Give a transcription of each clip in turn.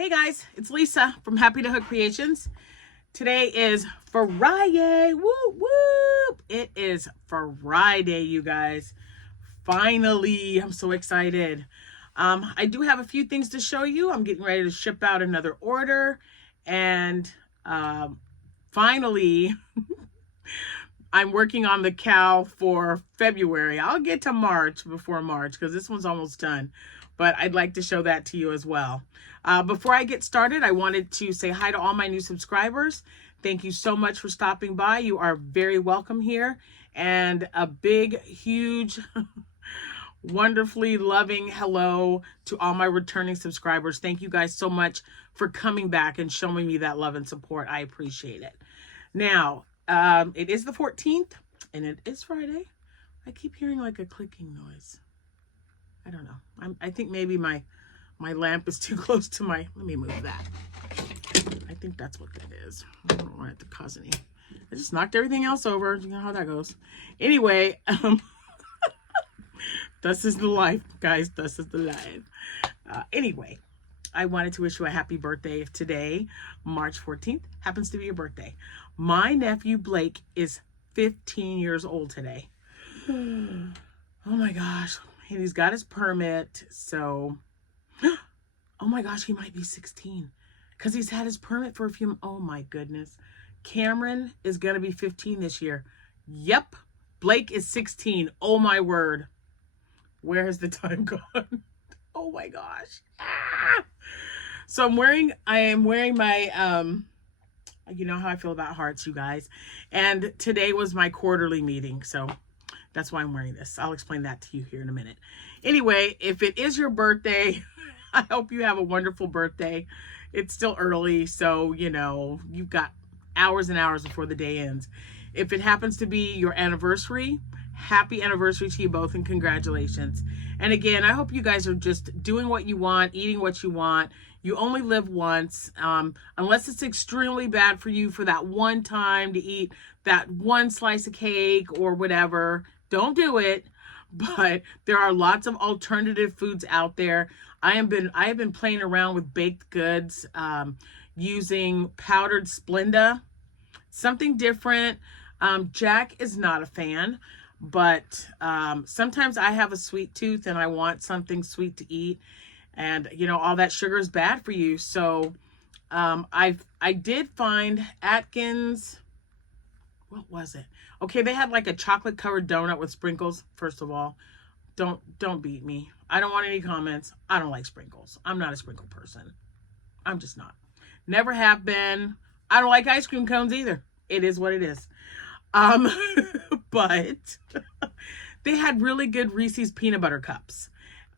Hey guys, it's Lisa from Happytohook Creations. Today is Friday. Whoop whoop! It is Friday, you guys. Finally, I'm so excited. I do have a few things to show you. I'm getting ready to ship out another order, and finally, I'm working on the cow for February. I'll get to March before March because this one's almost done, but I'd like to show that to you as well. Before I get started, I wanted to say hi to all my new subscribers. Thank you so much for stopping by. You are very welcome here. And a big, huge, wonderfully loving hello to all my returning subscribers. Thank you guys so much for coming back and showing me that love and support. I appreciate it. Now, it is the 14th and it is Friday. I keep hearing like a clicking noise. I don't know. I think maybe my lamp is too close to my, let me move that. I think that's what that is. I don't want it to cause any. I just knocked everything else over. You know how that goes. Anyway, this is the life, guys. This is the life. Anyway, I wanted to wish you a happy birthday today. March 14th happens to be your birthday. My nephew Blake is 15 years old today. Oh my gosh. And he's got his permit. So, oh my gosh, he might be 16 because he's had his permit for a few. Oh my goodness. Cameron is going to be 15 this year. Yep. Blake is 16. Oh my word. Where has the time gone? Oh my gosh. Ah! So I am wearing my, you know how I feel about hearts, you guys. And today was my quarterly meeting. So that's why I'm wearing this. I'll explain that to you here in a minute. Anyway, if it is your birthday, I hope you have a wonderful birthday. It's still early, so, you know, you've got hours and hours before the day ends. If it happens to be your anniversary, happy anniversary to you both and congratulations. And again, I hope you guys are just doing what you want, eating what you want. You only live once, unless it's extremely bad for you for that one time to eat that one slice of cake or whatever. Don't do it. But there are lots of alternative foods out there. I have been playing around with baked goods, using powdered Splenda, something different. Jack is not a fan, but sometimes I have a sweet tooth and I want something sweet to eat, and you know all that sugar is bad for you. So I did find Atkins. What was it? Okay, they had like a chocolate covered donut with sprinkles. First of all, don't beat me. I don't want any comments. I don't like sprinkles. I'm not a sprinkle person. I'm just not. Never have been. I don't like ice cream cones either. It is what it is. But they had really good Reese's peanut butter cups.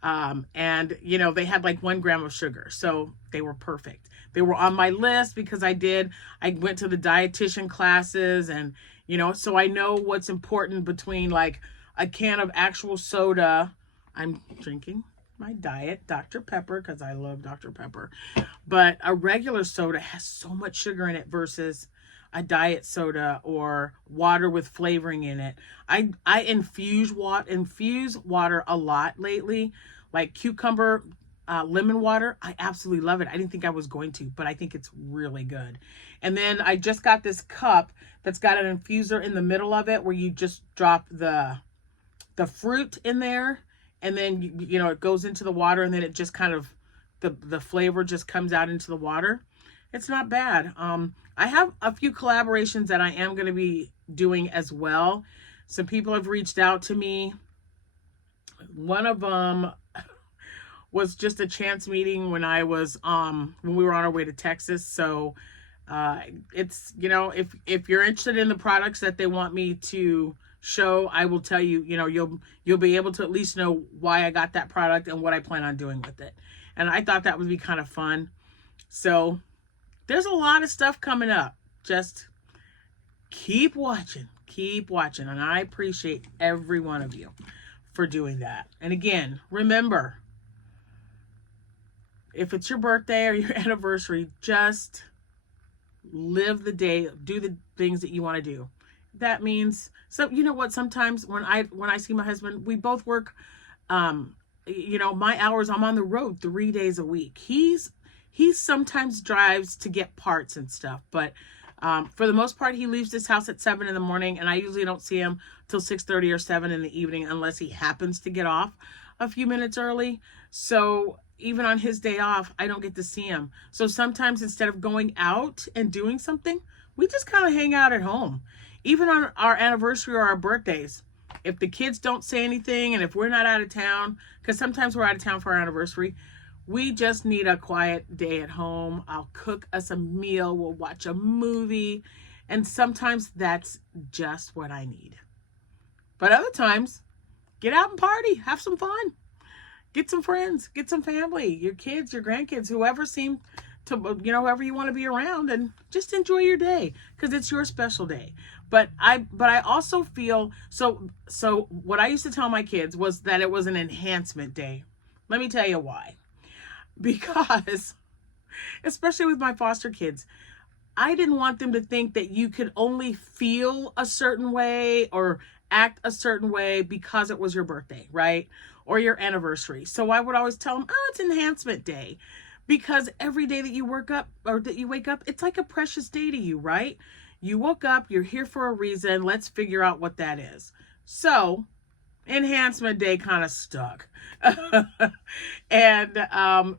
And you know, they had like 1 gram of sugar. So they were perfect. They were on my list because I went to the dietitian classes, and, you know, so I know what's important between like a can of actual soda. I'm drinking my diet Dr. Pepper because I love Dr. Pepper, but a regular soda has so much sugar in it versus a diet soda or water with flavoring in it. I infuse water a lot lately, like cucumber, lemon water. I absolutely love it. I didn't think I was going to, but I think it's really good. And then I just got this cup that's got an infuser in the middle of it where you just drop the fruit in there, and then you know it goes into the water, and then it just kind of the flavor just comes out into the water. It's not bad. I have a few collaborations that I am going to be doing as well. Some people have reached out to me. One of them was just a chance meeting when I was when we were on our way to Texas. So it's, you know, if you're interested in the products that they want me to show, I will tell you, you know, you'll be able to at least know why I got that product and what I plan on doing with it. And I thought that would be kind of fun. So there's a lot of stuff coming up. Just keep watching. And I appreciate every one of you for doing that. And again, remember, if it's your birthday or your anniversary, just live the day, do the things that you want to do. That means, so you know what, sometimes when I see my husband, we both work, you know, my hours, I'm on the road 3 days a week. He's He sometimes drives to get parts and stuff, but for the most part, he leaves his house at 7 in the morning, and I usually don't see him till 6:30 or 7 in the evening unless he happens to get off a few minutes early. So even on his day off, I don't get to see him. So sometimes instead of going out and doing something, we just kind of hang out at home. Even on our anniversary or our birthdays, if the kids don't say anything and if we're not out of town, because sometimes we're out of town for our anniversary, we just need a quiet day at home. I'll cook us a meal. We'll watch a movie. And sometimes that's just what I need. But other times, get out and party. Have some fun. Get some friends. Get some family. Your kids, your grandkids, whoever seem to, whoever you want to be around, and just enjoy your day because it's your special day. But I also feel, so what I used to tell my kids was that it was an enhancement day. Let me tell you why. Because, especially with my foster kids, I didn't want them to think that you could only feel a certain way or act a certain way because it was your birthday, right? Or your anniversary. So I would always tell them, oh, it's enhancement day. Because every day that you work up or that you wake up, it's like a precious day to you, right? You woke up, you're here for a reason. Let's figure out what that is. So enhancement day kind of stuck. And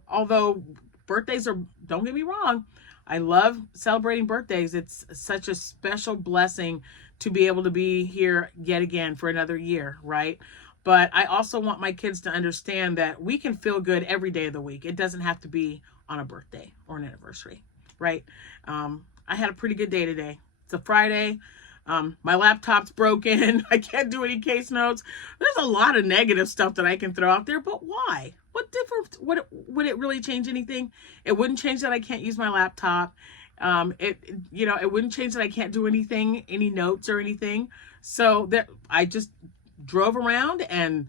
although birthdays are, don't get me wrong, I love celebrating birthdays. It's such a special blessing to be able to be here yet again for another year, right? But I also want my kids to understand that we can feel good every day of the week. It doesn't have to be on a birthday or an anniversary, right? I had a pretty good day today. It's a Friday. My laptop's broken. I can't do any case notes. There's a lot of negative stuff that I can throw out there, but why? What difference? Would it really change anything? It wouldn't change that I can't use my laptop. It wouldn't change that I can't do anything, any notes or anything. So that I just drove around and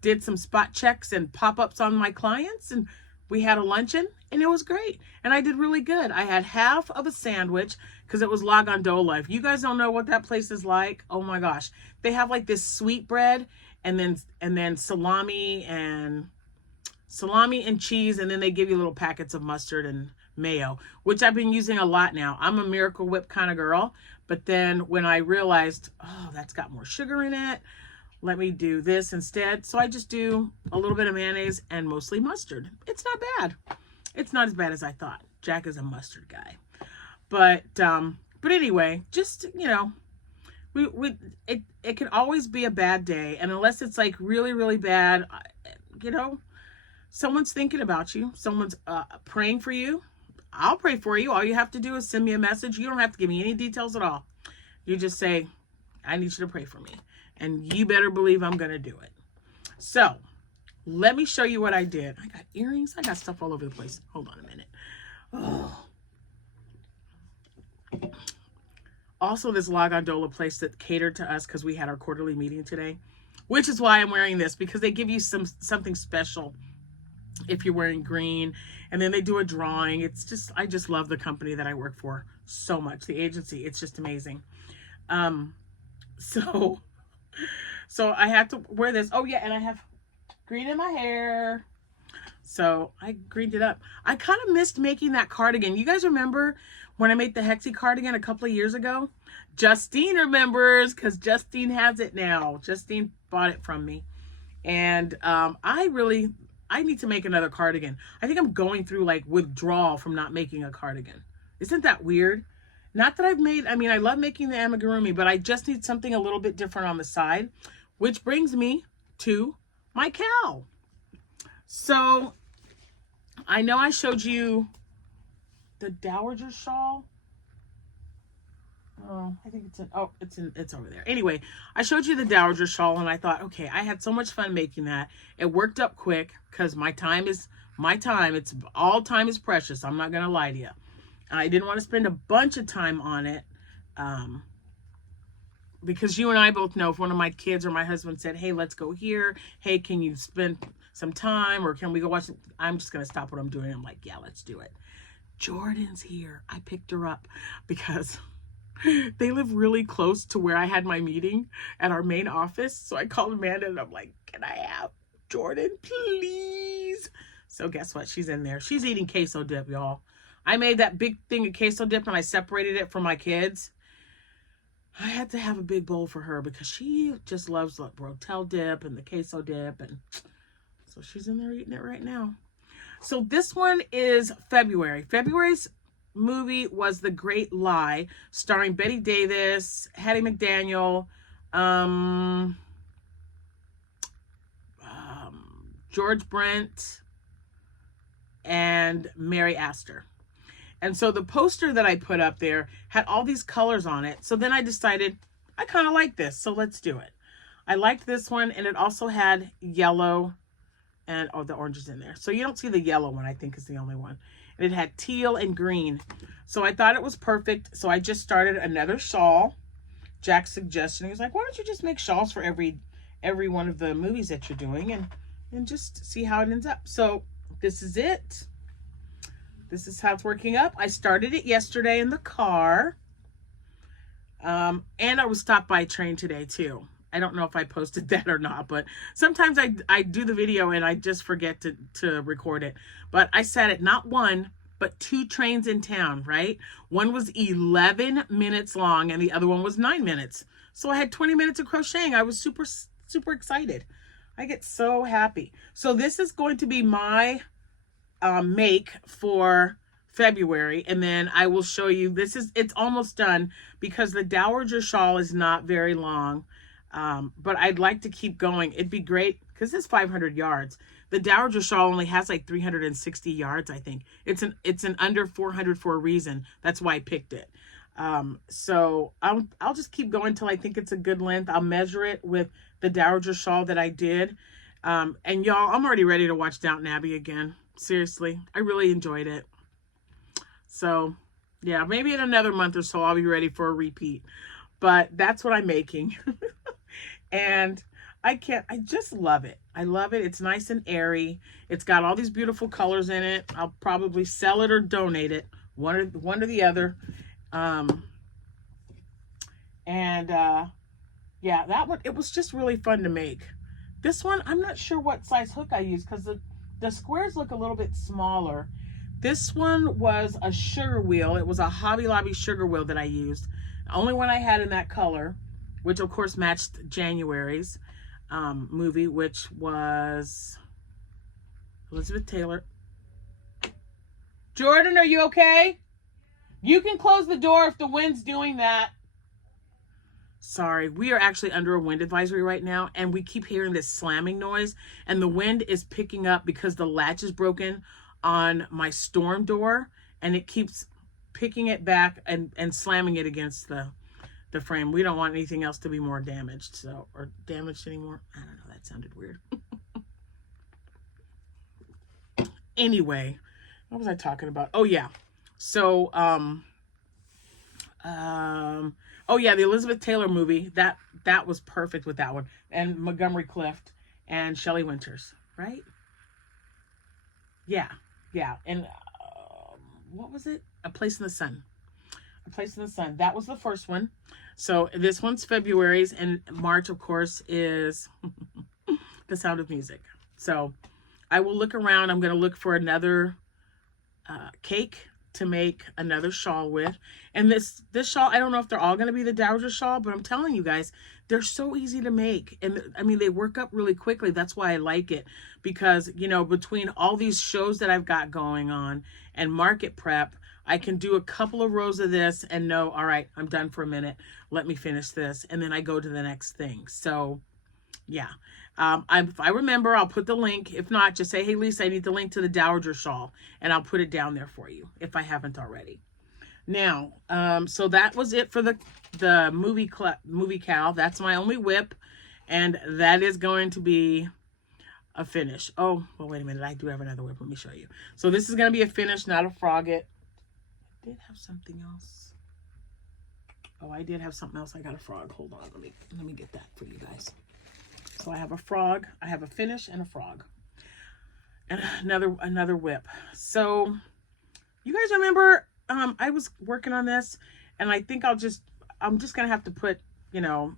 did some spot checks and pop-ups on my clients, and we had a luncheon and it was great. And I did really good. I had half of a sandwich because it was La Gondola. If you guys don't know what that place is like, oh my gosh. They have like this sweet bread and then salami and cheese, and then they give you little packets of mustard and mayo, which I've been using a lot now. I'm a Miracle Whip kind of girl, but then when I realized, oh, that's got more sugar in it, let me do this instead. So I just do a little bit of mayonnaise and mostly mustard. It's not bad. It's not as bad as I thought. Jack is a mustard guy. But anyway, just, it can always be a bad day. And unless it's like really, really bad, someone's thinking about you. Someone's praying for you. I'll pray for you. All you have to do is send me a message. You don't have to give me any details at all. You just say, I need you to pray for me. And you better believe I'm going to do it. So let me show you what I did. I got earrings. I got stuff all over the place. Hold on a minute. Oh. Also, this La Gondola place that catered to us because we had our quarterly meeting today, which is why I'm wearing this, because they give you something special if you're wearing green, and then they do a drawing. I just love the company that I work for so much. The agency, it's just amazing. So I had to wear this. Oh yeah, and I have green in my hair. So I greened it up. I kind of missed making that cardigan. You guys remember when I made the Hexie cardigan a couple of years ago? Justine remembers because Justine has it now. Justine bought it from me. And I need to make another cardigan. I think I'm going through like withdrawal from not making a cardigan. Isn't that weird? Not that I love making the amigurumi, but I just need something a little bit different on the side, which brings me to my cow. So I know I showed you the Dowager shawl. Oh, I think it's over there. Anyway, I showed you the Dowager shawl, and I thought, okay, I had so much fun making that. It worked up quick because my time. It's all time is precious. I'm not going to lie to you. I didn't want to spend a bunch of time on it because you and I both know if one of my kids or my husband said, hey, let's go here. Hey, can you spend some time, or can we go watch it? I'm just going to stop what I'm doing. I'm like, yeah, let's do it. Jordan's here. I picked her up because they live really close to where I had my meeting at our main office. So I called Amanda and I'm like, can I have Jordan, please? So guess what? She's in there. She's eating queso dip, y'all. I made that big thing of queso dip and I separated it for my kids. I had to have a big bowl for her because she just loves the rotel dip and the queso dip. And so she's in there eating it right now. So this one is February. February's movie was The Great Lie, starring Betty Davis, Hattie McDaniel, George Brent, and Mary Astor. And so the poster that I put up there had all these colors on it. So then I decided I kind of like this, so let's do it. I liked this one, and it also had yellow and, oh, the orange is in there. So you don't see the yellow one, I think is the only one. And it had teal and green. So I thought it was perfect. So I just started another shawl. Jack's suggestion, he was like, why don't you just make shawls for every one of the movies that you're doing and just see how it ends up. So this is it. This is how it's working up. I started it yesterday in the car. And I was stopped by a train today too. I don't know if I posted that or not, but sometimes I do the video and I just forget to record it. But I sat at not one, but 2 trains in town, right? One was 11 minutes long and the other one was 9 minutes. So I had 20 minutes of crocheting. I was super, super excited. I get so happy. So this is going to be my make for February, and then I will show you, it's almost done because the Dowager shawl is not very long, but I'd like to keep going. It'd be great because it's 500 yards. The Dowager shawl only has like 360 yards, I think. It's an under 400 for a reason. That's why I picked it. So I'll just keep going till I think it's a good length. I'll measure it with the Dowager shawl that I did. And y'all, I'm already ready to watch Downton Abbey again. Seriously, I really enjoyed it. So yeah, maybe in another month or so, I'll be ready for a repeat, but that's what I'm making. And I just love it. I love it. It's nice and airy. It's got all these beautiful colors in it. I'll probably sell it or donate it. One or the other. Yeah, that one, it was just really fun to make. This one, I'm not sure what size hook I used because the squares look a little bit smaller. This one was a sugar wheel. It was a Hobby Lobby sugar wheel that I used. The only one I had in that color, which of course matched January's movie, which was Elizabeth Taylor. Jordan, are you okay? You can close the door if the wind's doing that. Sorry, we are actually under a wind advisory right now, and we keep hearing this slamming noise, and the wind is picking up because the latch is broken on my storm door, and it keeps picking it back and slamming it against the frame. We don't want anything else to be more damaged, so, or damaged anymore. I don't know, that sounded weird. Anyway, what was I talking about? Oh yeah. So, oh yeah, the Elizabeth Taylor movie, that was perfect with that one. And Montgomery Clift and Shelley Winters, right? Yeah. And what was it? A Place in the Sun. A Place in the Sun. That was the first one. So this one's February's, and March, of course, is The Sound of Music. So I will look around. I'm going to look for another cake to make another shawl with. And this shawl, I don't know if they're all going to be the Dowager shawl, but I'm telling you guys, they're so easy to make. And I mean, they work up really quickly. That's why I like it, because, you know, between all these shows that I've got going on and market prep, I can do a couple of rows of this and know, all right, I'm done for a minute. Let me finish this. And then I go to the next thing. So yeah. If I remember, I'll put the link. If not, just say, hey, Lisa, I need the link to the Dowager shawl, and I'll put it down there for you if I haven't already. Now, so that was it for the movie cow. That's my only whip, and that is going to be a finish. Oh, well, wait a minute. I do have another whip. Let me show you. So this is going to be a finish, not a frogget. I did have something else. Oh, I did have something else. I got a frog. Hold on. Let me get that for you guys. So I have a frog, I have a finish and a frog. And another whip. So you guys remember I was working on this, and I think I'm just gonna have to put, you know,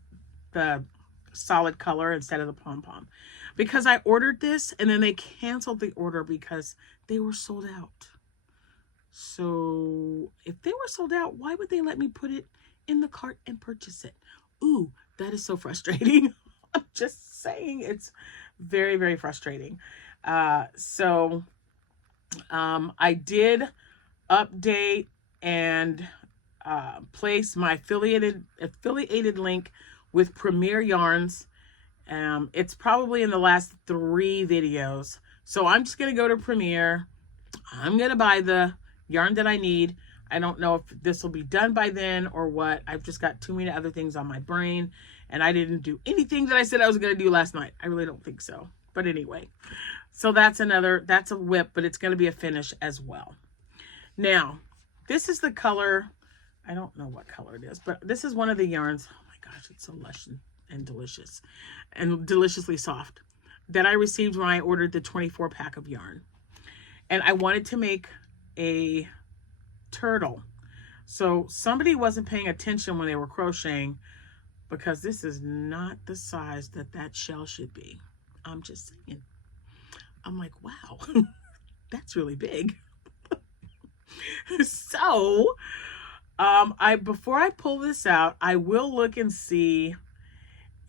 the solid color instead of the pom-pom, because I ordered this and then they canceled the order because they were sold out. So if they were sold out, why would they let me put it in the cart and purchase it? Ooh, that is so frustrating. I'm just saying, it's very, very frustrating. I did update and place my affiliated link with Premier Yarns. It's probably in the last 3 videos. So I'm just going to go to Premier. I'm going to buy the yarn that I need. I don't know if this will be done by then or what. I've just got too many other things on my brain, and I didn't do anything that I said I was going to do last night. I really don't think so. But anyway, so that's a whip, but it's going to be a finish as well. Now, this is the color. I don't know what color it is, but this is one of the yarns. Oh my gosh, it's so lush and delicious and deliciously soft that I received when I ordered the 24 pack of yarn. And I wanted to make a turtle. So somebody wasn't paying attention when they were crocheting, because this is not the size that shell should be. I'm just saying. I'm like, wow, that's really big. So before I pull this out, I will look and see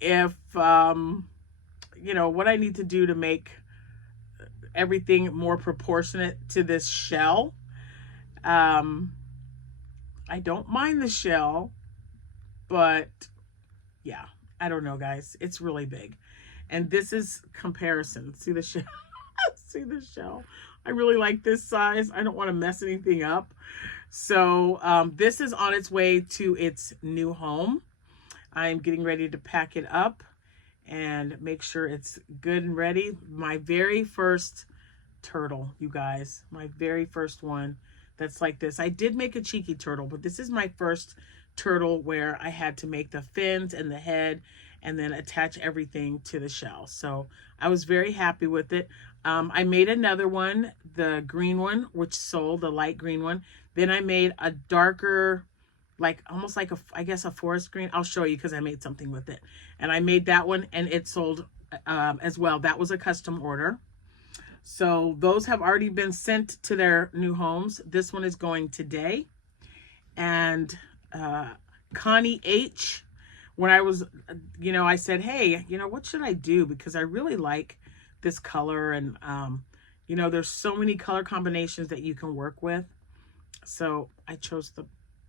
if you know, what I need to do to make everything more proportionate to this shell. I don't mind the shell, but yeah, I don't know, guys. It's really big. And this is comparison. See the shell? See the shell? I really like this size. I don't want to mess anything up. So this is on its way to its new home. I'm getting ready to pack it up and make sure it's good and ready. My very first turtle, you guys. My very first one that's like this. I did make a cheeky turtle, but this is my first turtle where I had to make the fins and the head and then attach everything to the shell. So I was very happy with it. I made another one, the green one, which sold, the light green one. Then I made a darker, like almost like I guess a forest green. I'll show you because I made something with it. And I made that one and it sold as well. That was a custom order. So those have already been sent to their new homes. This one is going today. And Connie H, when I was, you know, I said, hey, you know, what should I do? Because I really like this color. And, you know, there's so many color combinations that you can work with. So I chose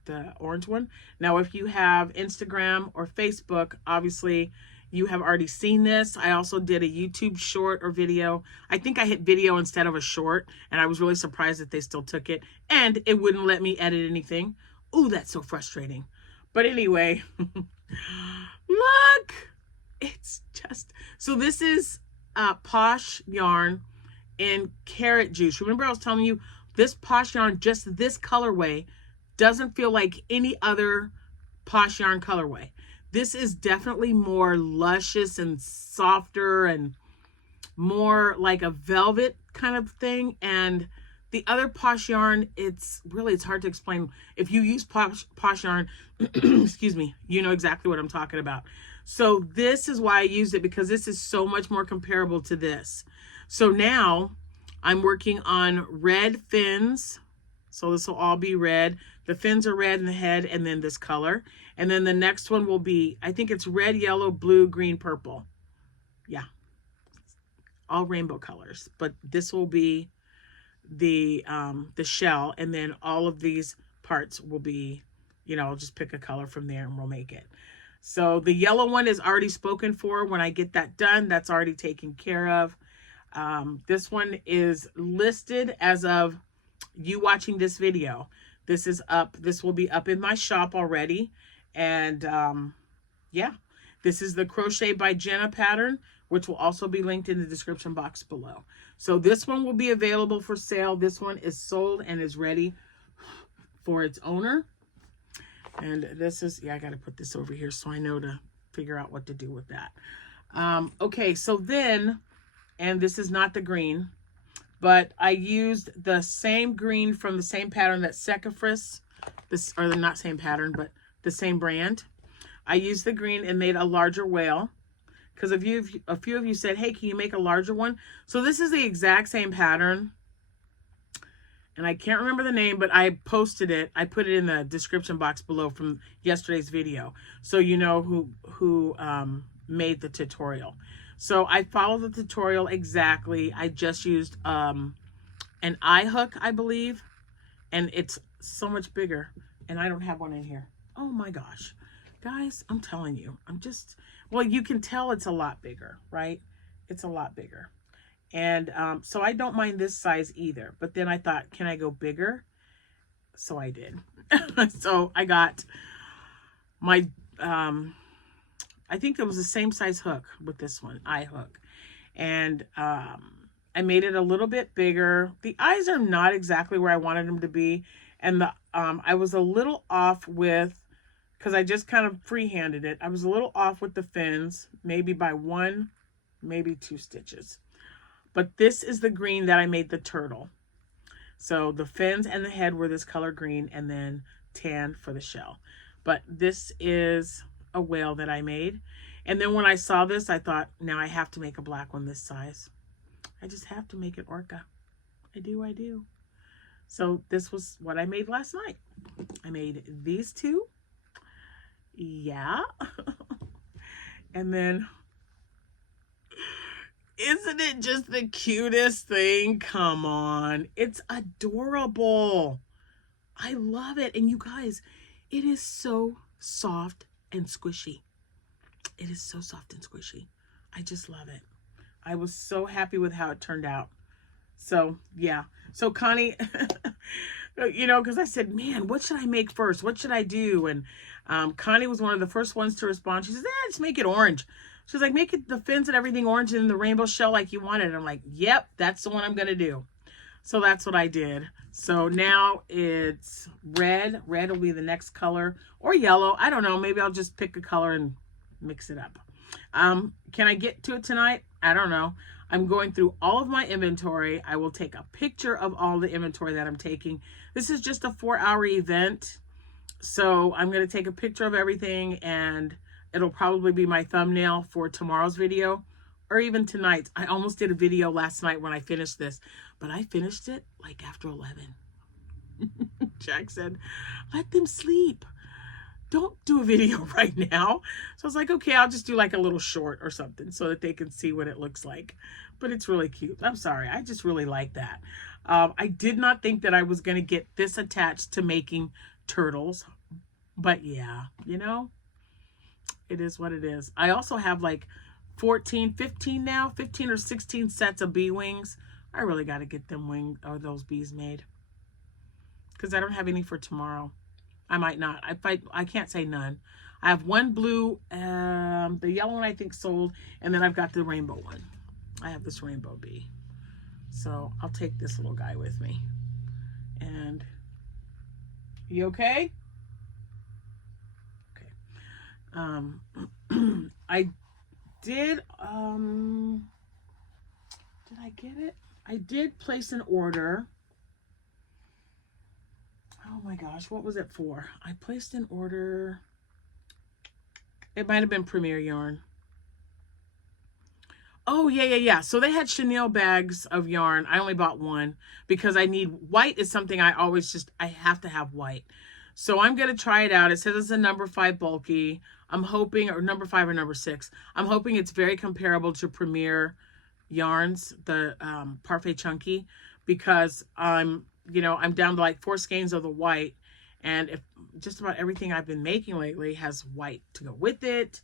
the orange one. Now, if you have Instagram or Facebook, obviously you have already seen this. I also did a YouTube short or video. I think I hit video instead of a short, and I was really surprised that they still took it, and it wouldn't let me edit anything. Ooh, that's so frustrating. But anyway, look, it's just, so this is Posh yarn in carrot juice. Remember I was telling you this Posh yarn, just this colorway, doesn't feel like any other Posh yarn colorway. This is definitely more luscious and softer and more like a velvet kind of thing. And the other Posh yarn, it's hard to explain. If you use Posh yarn, excuse me, you know exactly what I'm talking about. So this is why I used it, because this is so much more comparable to this. So now I'm working on red fins. So this will all be red. The fins are red in the head, and then this color. And then the next one will be, I think it's red, yellow, blue, green, purple. Yeah, all rainbow colors. But this will be the shell, and then all of these parts will be, you know, I'll just pick a color from there and we'll make it. So the yellow one is already spoken for. When I get that done, that's already taken care of. This one is listed as of you watching this video. This is up. This will be up in my shop already. And yeah, this is the Crochet by Jenna pattern, which will also be linked in the description box below. So this one will be available for sale. This one is sold and is ready for its owner. And this is, yeah, I got to put this over here so I know to figure out what to do with that. Okay, so then, and this is not the green, but I used the same green from the same pattern that Secafris, this, or the not same pattern, but the same brand. I used the green and made a larger whale. because a few of you said, hey, can you make a larger one? So this is the exact same pattern. And I can't remember the name, but I posted it. I put it in the description box below from yesterday's video, so you know who made the tutorial. So I followed the tutorial exactly. I just used an eye hook, I believe, and it's so much bigger. And I don't have one in here. Oh my gosh, guys, I'm telling you, well, you can tell it's a lot bigger, right? It's a lot bigger. And so I don't mind this size either. But then I thought, can I go bigger? So I did. So I got my, I think it was the same size hook with this one, eye hook. And I made it a little bit bigger. The eyes are not exactly where I wanted them to be. And I was a little off with, because I just kind of freehanded it. I was a little off with the fins, maybe by 1, maybe 2 stitches. But this is the green that I made the turtle. So the fins and the head were this color green, and then tan for the shell. But this is a whale that I made. And then when I saw this, I thought, now I have to make a black one this size. I just have to make it orca. I do. So this was what I made last night. I made these two. Yeah. And then, isn't it just the cutest thing? Come on. It's adorable. I love it. And you guys, it is so soft and squishy. It is so soft and squishy. I just love it. I was so happy with how it turned out. So, yeah. So, Connie, you know, because I said, man, what should I make first? What should I do? And Connie was one of the first ones to respond. She says, just make it orange. She's like, make it the fins and everything orange and the rainbow shell like you wanted. I'm like, yep, that's the one I'm going to do. So that's what I did. So now it's red. Red will be the next color, or yellow. I don't know. Maybe I'll just pick a color and mix it up. Can I get to it tonight? I don't know. I'm going through all of my inventory. I will take a picture of all the inventory that I'm taking. This is just a 4-hour event. So I'm going to take a picture of everything, and it'll probably be my thumbnail for tomorrow's video, or even tonight's. I almost did a video last night when I finished this, but I finished it like after 11. Jack said, let them sleep. Don't do a video right now. So I was like, okay, I'll just do like a little short or something so that they can see what it looks like. But it's really cute. I'm sorry. I just really like that. I did not think that I was going to get this attached to making turtles. But yeah, you know, it is what it is. I also have like 15 or 16 sets of bee wings. I really got to get them wings or those bees made, because I don't have any for tomorrow. I might not. I can't say none. I have one blue, the yellow one I think sold, and then I've got the rainbow one. I have this rainbow bee. So I'll take this little guy with me. And you okay? Okay. I did I get it? I did place an order. Oh my gosh, what was it for? I placed an order. It might have been Premier Yarn. Oh, yeah. So they had chenille bags of yarn. I only bought one because I need white is something I have to have white. So I'm going to try it out. It says it's a number 5 bulky. I'm hoping, or number 5 or number 6. I'm hoping it's very comparable to Premier Yarns, the Parfait Chunky, because I'm down to like 4 skeins of the white, and if just about everything I've been making lately has white to go with it.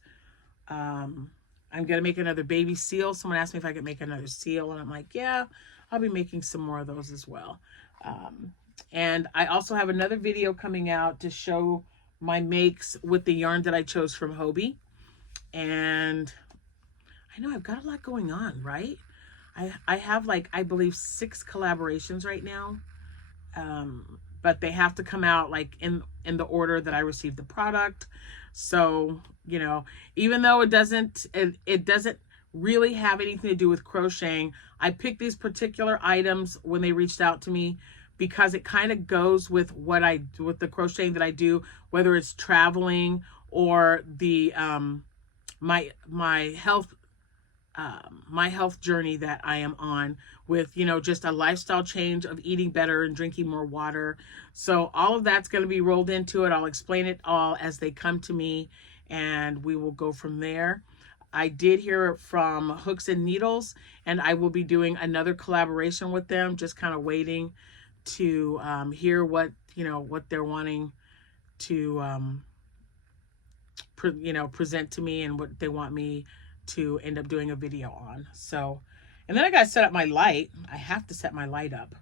I'm going to make another baby seal. Someone asked me if I could make another seal, and I'm like, yeah, I'll be making some more of those as well. And I also have another video coming out to show my makes with the yarn that I chose from Hobie. And I know I've got a lot going on, right? I have like, I believe 6 collaborations right now. But they have to come out like in the order that I received the product. So, you know, even though it doesn't really have anything to do with crocheting, I picked these particular items when they reached out to me because it kind of goes with with the crocheting that I do, whether it's traveling or the my health my health journey that I am on with, you know, just a lifestyle change of eating better and drinking more water. So all of that's going to be rolled into it. I'll explain it all as they come to me, and we will go from there. I did hear from Hooks and Needles, and I will be doing another collaboration with them, just kind of waiting to hear what, you know, what they're wanting to present to me and what they want me to end up doing a video on. So, and then I got to set up my light. I have to set my light up.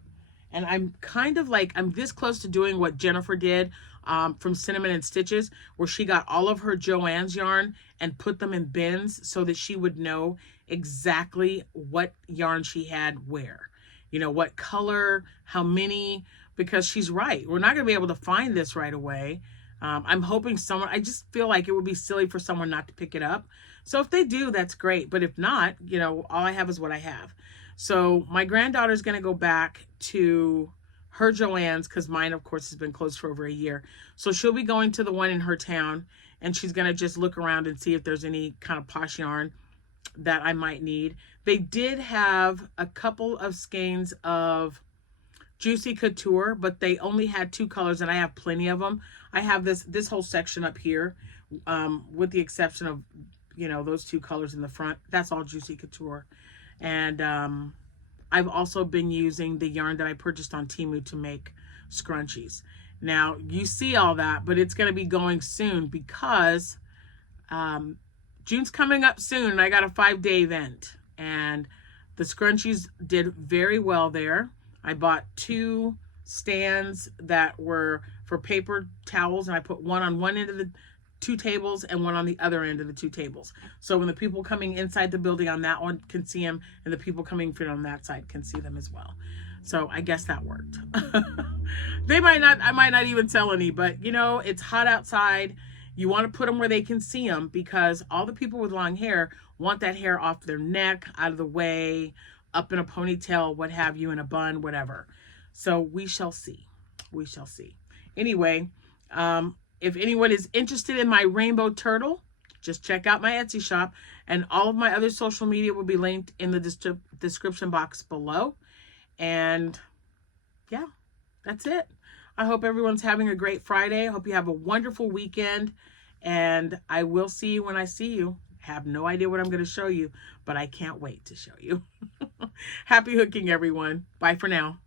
And I'm kind of like, I'm this close to doing what Jennifer did from Cinnamon and Stitches, where she got all of her Joann's yarn and put them in bins so that she would know exactly what yarn she had where. You know, what color, how many, because she's right. We're not going to be able to find this right away. I'm hoping someone, I just feel like it would be silly for someone not to pick it up. So if they do, that's great. But if not, you know, all I have is what I have. So my granddaughter's going to go back to her Joann's, because mine, of course, has been closed for over a year. So she'll be going to the one in her town, and she's going to just look around and see if there's any kind of posh yarn that I might need. They did have a couple of skeins of Juicy Couture, but they only had 2 colors, and I have plenty of them. I have this whole section up here, with the exception of, you know, those 2 colors in the front. That's all Juicy Couture. And I've also been using the yarn that I purchased on Temu to make scrunchies. Now, you see all that, but it's going to be going soon because June's coming up soon, and I got a 5-day event. And the scrunchies did very well there. I bought 2 stands that were for paper towels, and I put one on one end of the 2 tables and one on the other end of the 2 tables. So when the people coming inside the building on that one can see them, and the people coming from on that side can see them as well. So I guess that worked. I might not even sell any, but you know, it's hot outside. You want to put them where they can see them, because all the people with long hair want that hair off their neck, out of the way, up in a ponytail, what have you, in a bun, whatever. So we shall see. We shall see. Anyway, if anyone is interested in my rainbow turtle, just check out my Etsy shop, and all of my other social media will be linked in the description box below. And yeah, that's it. I hope everyone's having a great Friday. I hope you have a wonderful weekend, and I will see you when I see you. Have no idea what I'm going to show you, but I can't wait to show you. Happy hooking, everyone. Bye for now.